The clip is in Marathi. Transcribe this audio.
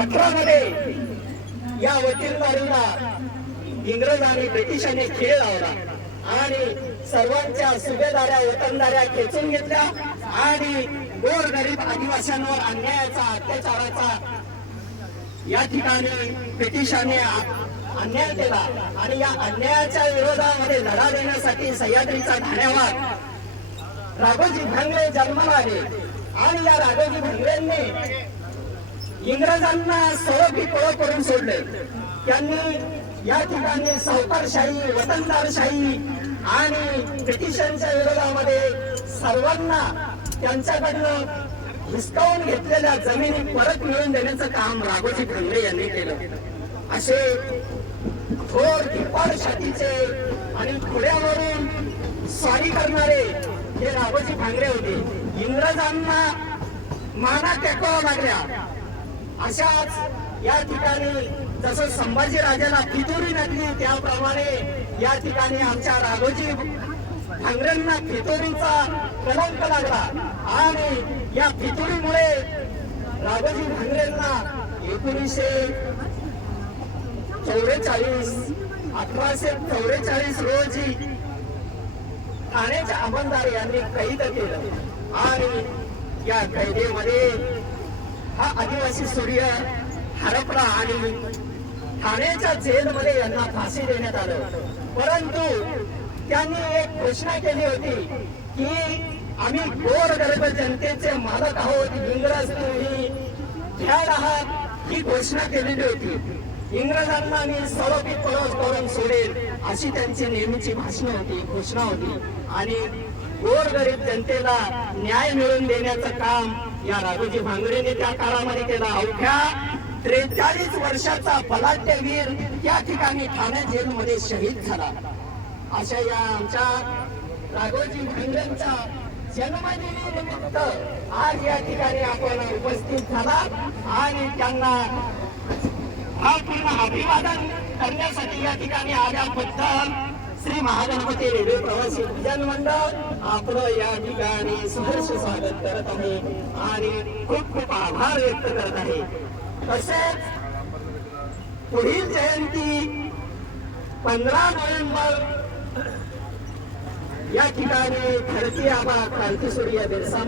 18 मध्ये या वकीलवाडीला इंग्रज आणि ब्रिटिशांनी खेळ लावला आणि सर्वांच्या सुभेदाऱ्या वतनदाऱ्या खेचून घेतल्या आणि गोरगरीब आदिवासींवर अन्यायाचा अत्याचाराचा या ठिकाणी ब्रिटिशांनी अन्याय केला आणि या अन्यायाच्या विरोधामध्ये लढा देण्यासाठी सह्याद्रीचा ठाण्यावर राघोजी भांगरे जन्माला आले आणि या राघोजी भांगरेंनी इंग्रजांना सळोखी पळ करून सोडले। त्यांनी या ठिकाणी सावकारशाही वतनदारशाही आणि ब्रिटिशांच्या विरोधामध्ये सर्वांना त्यांच्याकडनं हिसकावून घेतलेल्या जमिनी परत मिळवून देण्याचं काम राघोजी भांगरे यांनी केलं। असे थोर धिप्पाड छातीचे आणि घोड्यावरून स्वारी करणारे हे राघोजी भांगरे होते। इंग्रजांना माना टेकावा लागल्या। अशाच या ठिकाणी जसं संभाजी राजाला फितुरी नकली त्याप्रमाणे या ठिकाणी आमच्या राघोजी भांगरेंना फितुरीचा कलंक लागला आणि या फितुरीमुळे राघोजी भांगरेंना 1844 रोजी ठाण्याच्या अंमलदार यांनी कैद केलं आणि या कैदेमध्ये हा आदिवासी सूर्य हरपला आणि ठाण्याच्या जेलमध्ये यांना फाशी देण्यात आलं। परंतु त्यांनी एक घोषणा केली होती की आम्ही गोरगरीब जनतेचे मालक आहोत, इंग्रज तुम्ही भ्याड आहात ही घोषणा केलेली होती। इंग्रजांना मी सळोखी पळ करून सोडेल अशी त्यांची नेहमीची भाषणं होती, घोषणा होती आणि गोरगरीब जनतेला न्याय मिळवून देण्याचं काम या राघोजी भांगरेंनी त्या काळामध्ये केलं। अवघ्या 43 वर्षाचा बलाढ्य वीर त्या ठिकाणी ठाणे जेलमध्ये शहीद झाला। अशा या आमच्या राघोजी भांगरेंच्या जन्मदिनानिमित्त आज या ठिकाणी आपण उपस्थित झाला आणि त्यांना भावपूर्ण अभिवादन करण्यासाठी या ठिकाणी आल्याबद्दल श्री महागणपती रेल्वे प्रवासी भजन मंडळ आपलं या ठिकाणी सहर्ष स्वागत करत आहे आणि खूप खूप आभार व्यक्त करत आहे। तसेच पुढील जयंती 15 नोव्हेंबर या ठिकाणी धरती आबा क्रांतीसूर्य बिरसा